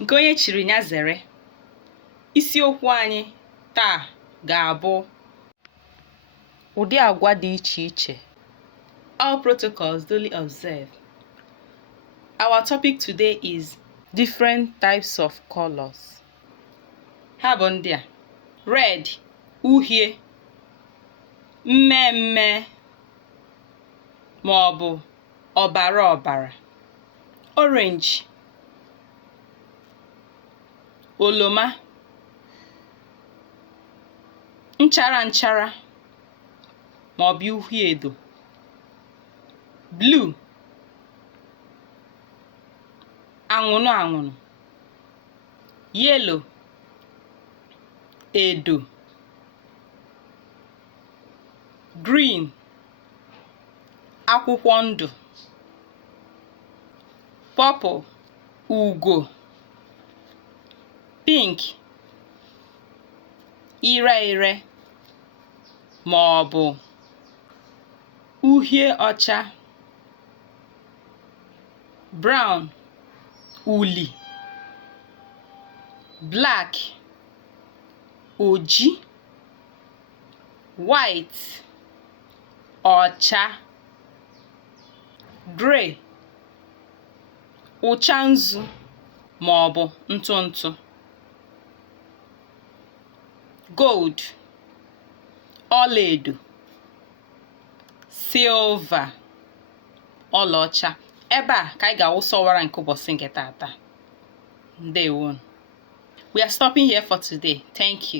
nke onye chiri ya zere. Isiokwu anyị taa ga-abụ ụdị agwa dị iche iche. All protocols duly observed. Our topic today is different types of colors. Ha bụ ndị a: red, uhie, mmemme ma ọ bụ ọbara ọbara, orange, oloma, nchara nchara ma ọ bụ uhie edo, blue, anwụnụ anwụnụ, yellow, edo, green, akwụkwọ ndụ, purple, ugo, pink, ire ire ma ọ bụ uhie ọcha, brown, uli, black, oji, white, ọcha, gray, ụcha nzu ma ọ bụ ntụ ntụ, gold, ọlaedo, silver, ọlaọcha. Ebe a ka anyị ga-awụsọwara nke ụbọchị nke taata. Ndewo. We are stopping here for today. Thank you.